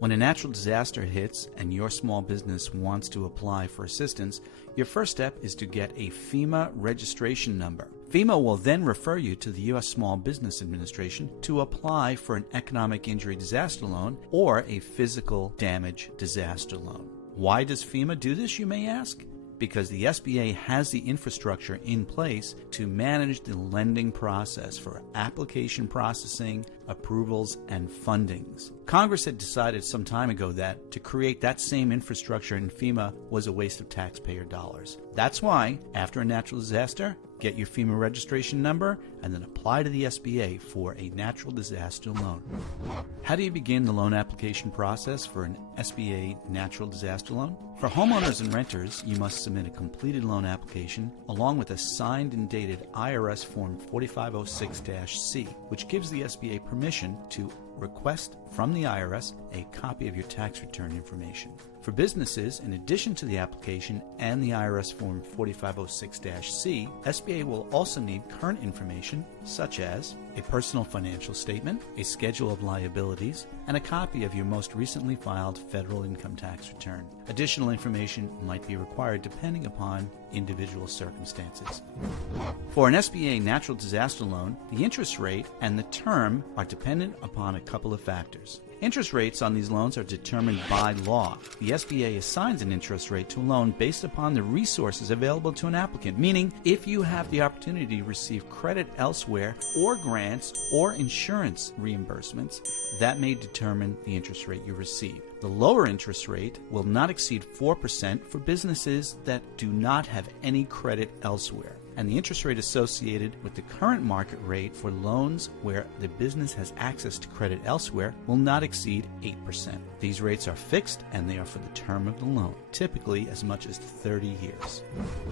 When a natural disaster hits and your small business wants to apply for assistance, your first step is to get a Fema registration number. Fema will then refer you to the U.S. Small Business Administration to apply for an economic injury disaster loan or a physical damage disaster loan. Why does Fema do this, you may ask? Because the SBA has the infrastructure in place to manage the lending process for application processing, approvals, and fundings. Congress had decided some time ago that to create that same infrastructure in FEMA was a waste of taxpayer dollars. That's why, after a natural disaster, get your FEMA registration number and then apply to the SBA for a natural disaster loan. How do you begin the loan application process for an SBA natural disaster loan? For homeowners and renters, you must submit a completed loan application along with a signed and dated IRS Form 4506-C, which gives the SBA permission to request from the IRS a copy of your tax return information. For businesses, in addition to the application and the IRS Form 4506-C, SBA will also need current information such as a personal financial statement, a schedule of liabilities, and a copy of your most recently filed federal income tax return. Additional information might be required depending upon individual circumstances. For an SBA natural disaster loan, the interest rate and the term are dependent upon a couple of factors. Interest rates on these loans are determined by law. The SBA assigns an interest rate to a loan based upon the resources available to an applicant, meaning if you have the opportunity to receive credit elsewhere or grants or insurance reimbursements, that may determine the interest rate you receive. The lower interest rate will not exceed 4% for businesses that do not have any credit elsewhere. And the interest rate associated with the current market rate for loans where the business has access to credit elsewhere will not exceed 8%. These rates are fixed and they are for the term of the loan, typically as much as 30 years.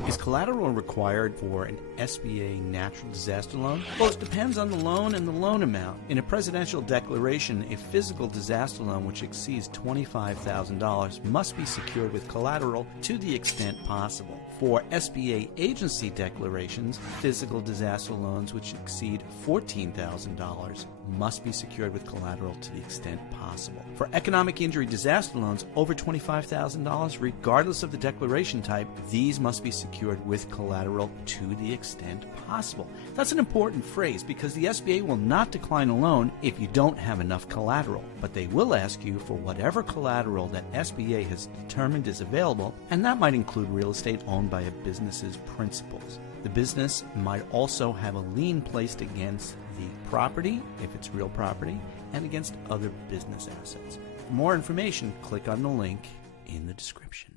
Is collateral required for an SBA natural disaster loan? Well, it depends on the loan and the loan amount. In a presidential declaration, a physical disaster loan which exceeds $25,000 must be secured with collateral to the extent possible. For SBA agency declarations, physical disaster loans which exceed $14,000 must be secured with collateral to the extent possible. For economic injury disaster loans over $25,000, regardless of the declaration type, these must be secured with collateral to the extent possible. That's an important phrase because the SBA will not decline a loan if you don't have enough collateral, but they will ask you for whatever collateral that SBA has determined is available, and that might include real estate owned by a business's principals. The business might also have a lien placed against the property, if it's real property, and against other business assets. For more information, click on the link in the description.